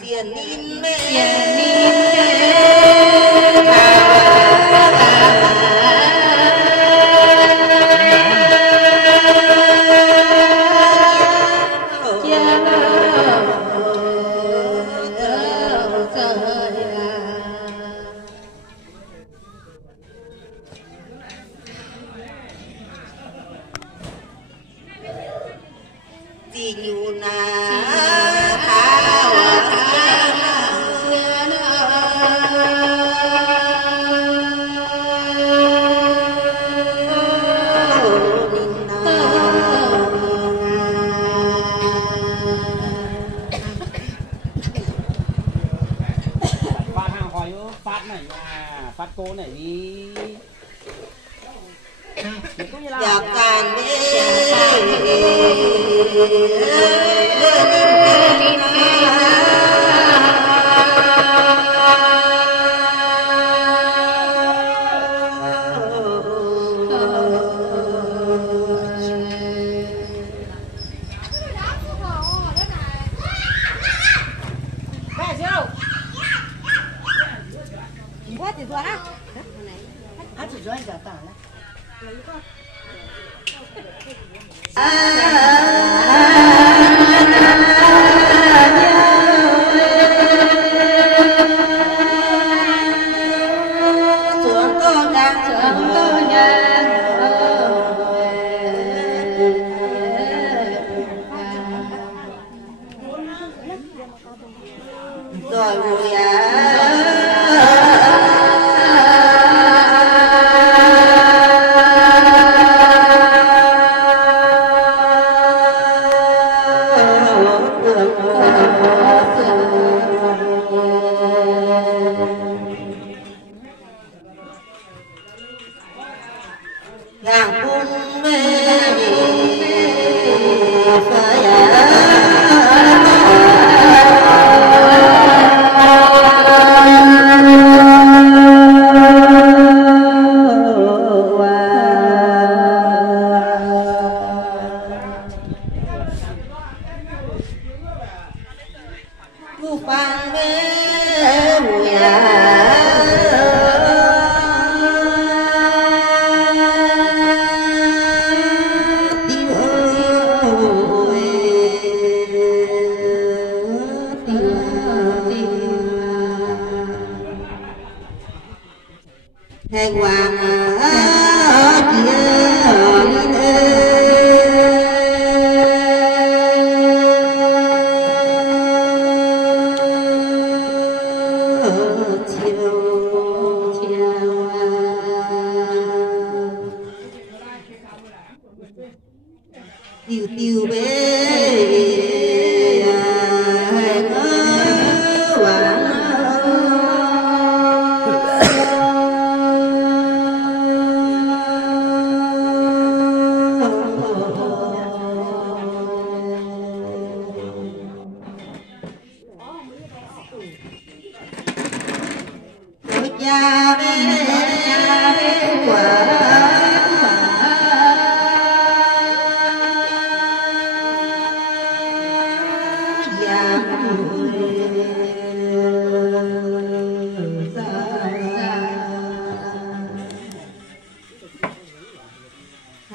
Xiên nín mê phát cô này đi dọc tàn đi rồi mùi gàng cung mê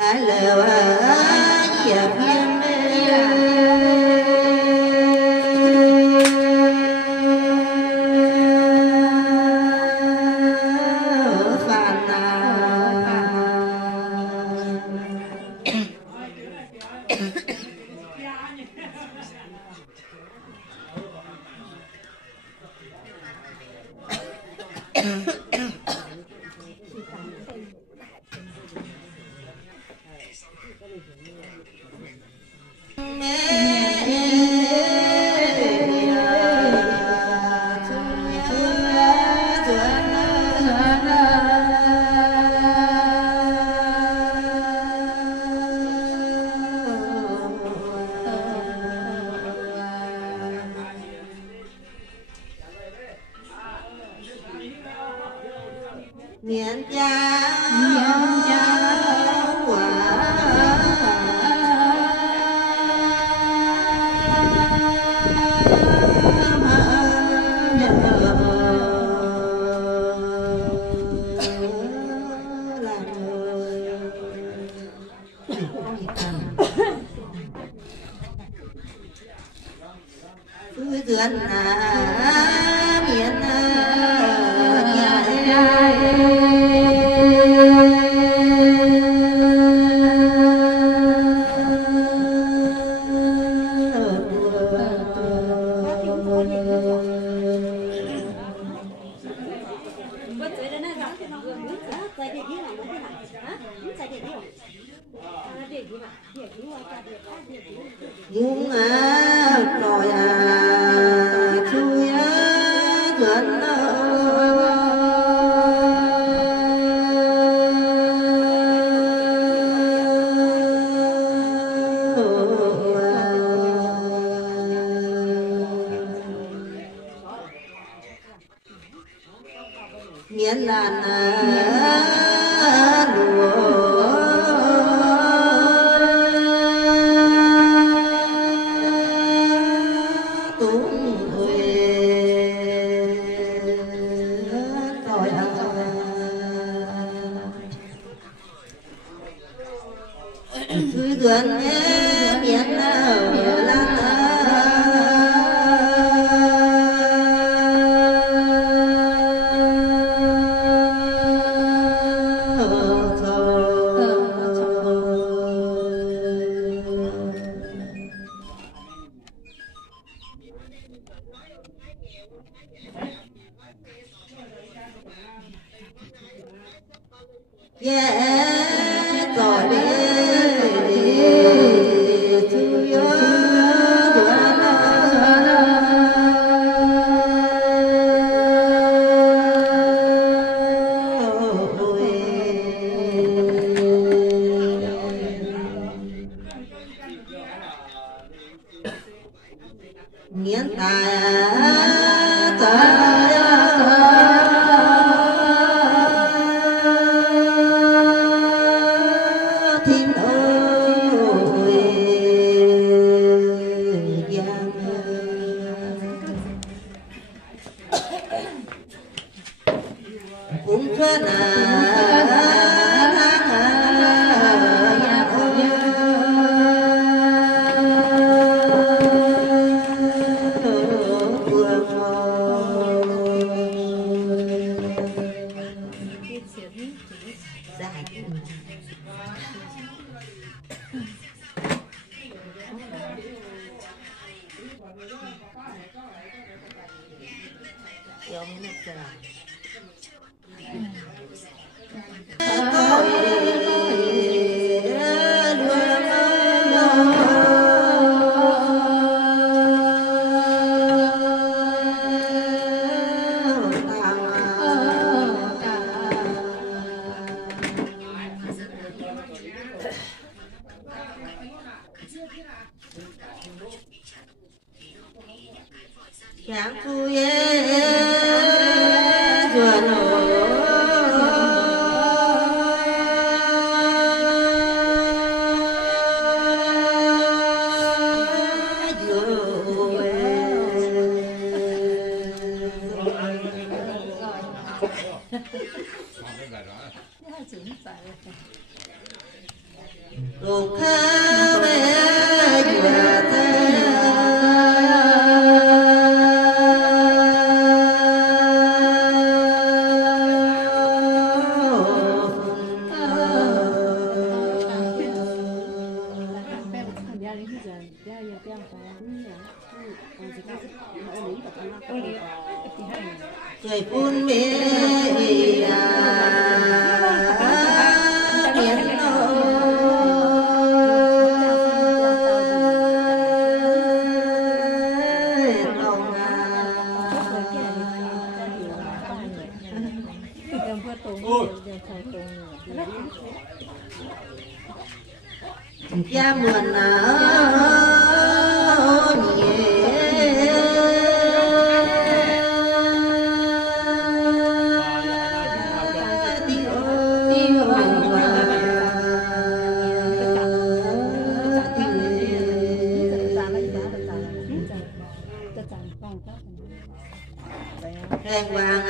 Hãy subscribe miền cha duyên miền những rồi chui duyên miền làn duyên miền làn rồi miền thiên ơi giang cũng thoát Chẳng vui duyên đồ khá về trời phun mê cha mượn đèn vàng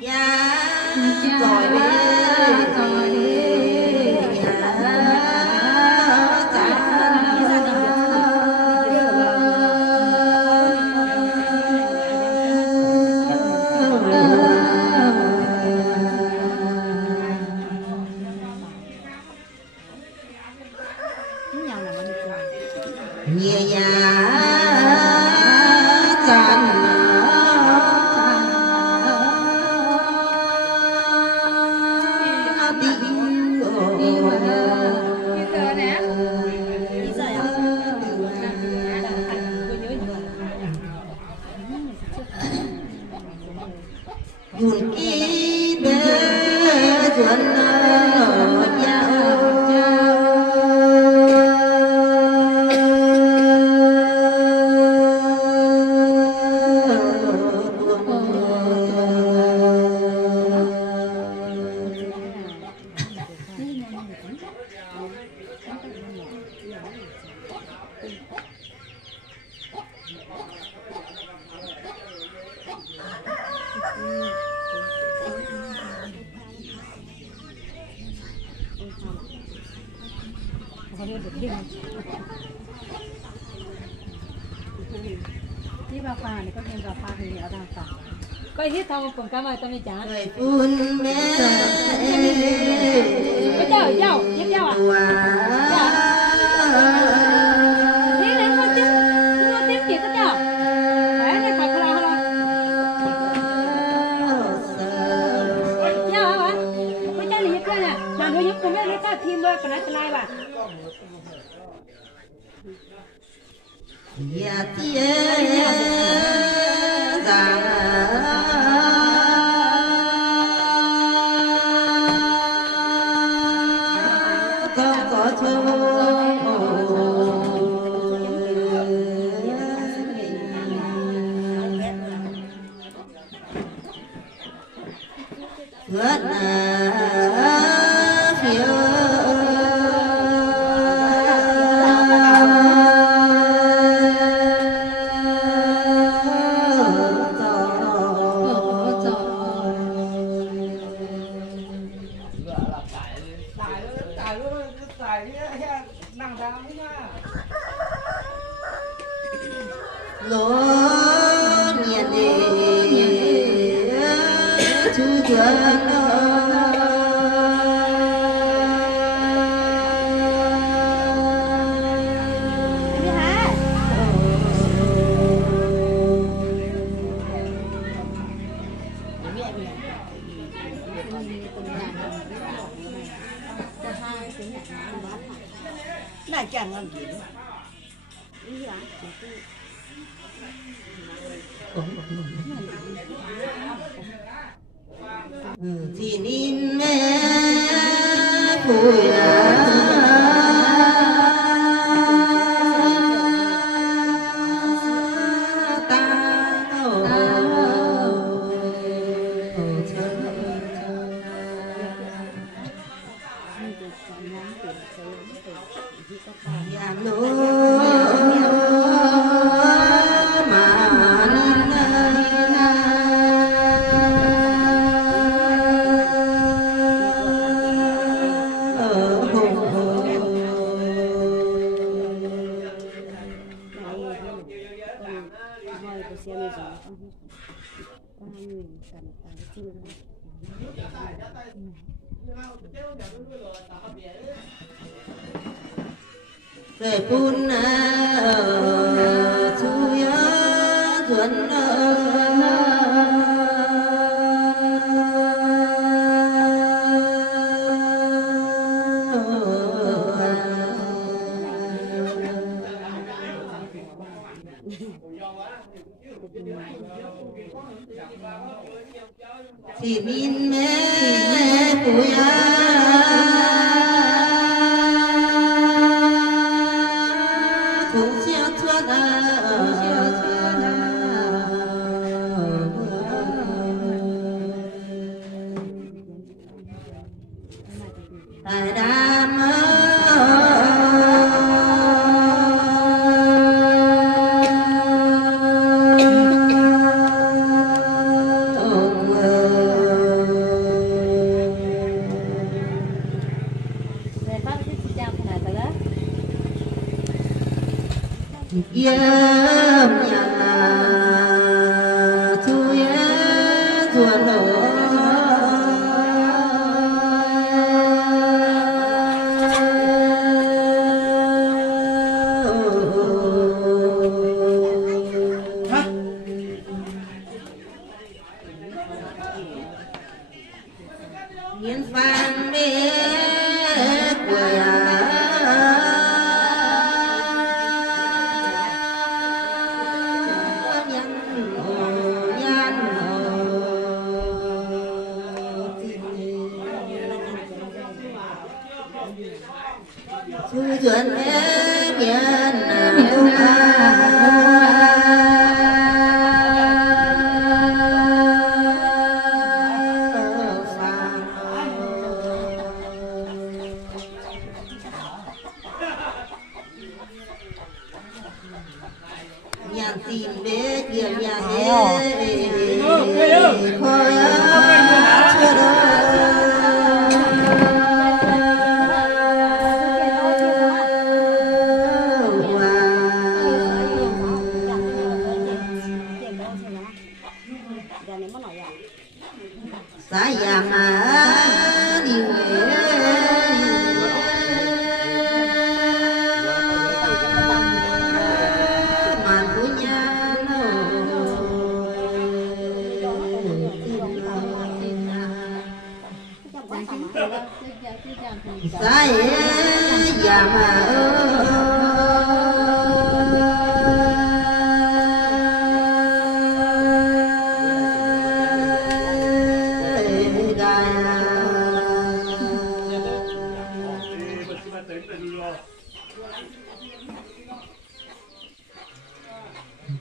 ya rồi đi nhẹ nhàng tràn dùn kỹ bé dùnที่บาฟ้านี่ก็เป็นบาฟ้าที่เอาต่างๆก็ที่ทองผมก็มาต้องไม่จ้า người phun mẹ ก็เจ้าเจ้าเย็บเจ้าอ่ะนี่ไหนมาจิ้มมาจิ้มกี่ก็เจ้าไหนในผักกระเราเจ้าเหรอไม่เจ้าหลีเพื่อนอ่ะนางเขายึดกูไม่ได้ก็ทีมด้วยกันนะจะไล่ว่ะya tia ra có thơ vớt phiêu lúa nhiệt chú chuẩn này chẳng làm gì nữa. thì nín mẹ vui về phun chui chuẩn thì min mẹ vui cũng siêu thua tại đam yếm nhà thu yếm ruột nổ nghiến vang mê quầy Sư chuẩn em yên tu nhà tìm về kia nhà thế khói chưa đâu saya mah di mantunya saya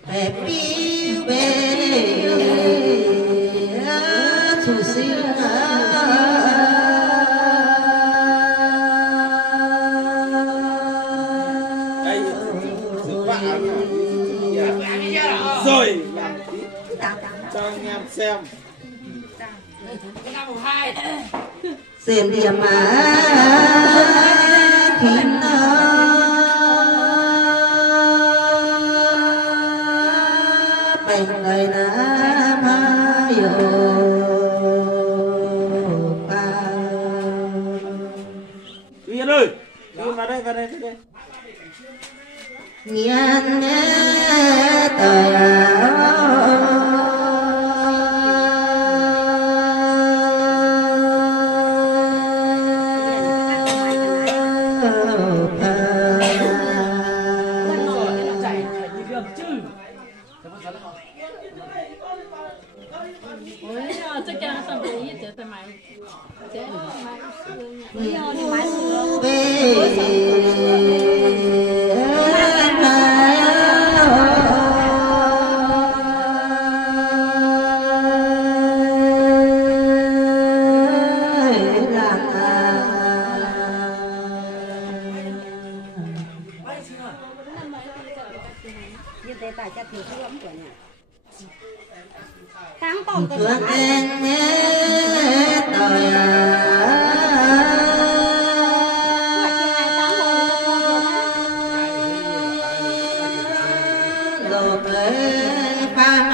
Happy birthday to Sina. Rồi cho anh em xem. Xem điểm mà kín bành lời nam yêu ca. Yên ơi, Yên vào đây, vào đây. Nhiên đời chắc chắn là xong rồi sẽ phải máy tháng tổng từ anh đời lột lấy phan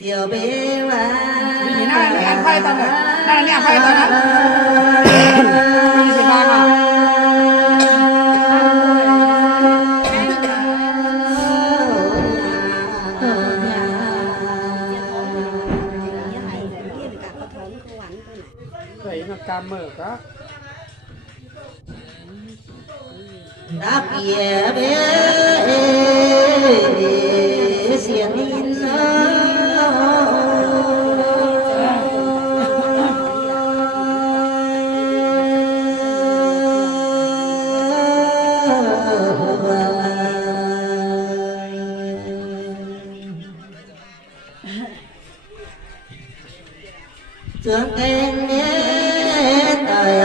chiều bé và ăn khoai tao này, đây là khoai tao đó. Vậy nó cam mở các. đã bìa bé xiên in thương tên nhé đời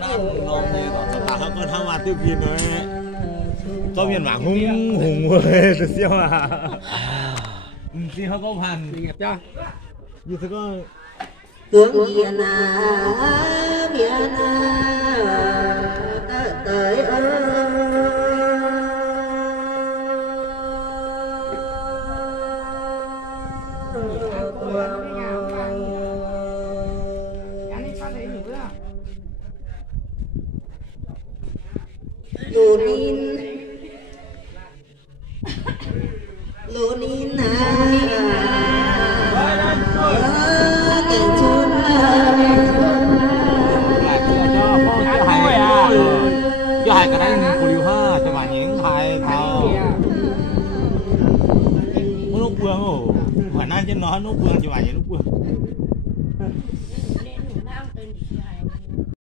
Nó thì nó thật là hơn con thằng mà tiêu kiền rồi. cho miền mảng hùng hùng rồi từ siêu à siêu không có phần nghiệp cho như thế có tướng hiền miền tới Lunin cho hai cái đấy của liều ha cho bạn những hai thao nó buông ổ phải nan trên nó buông cho bạn những nó buông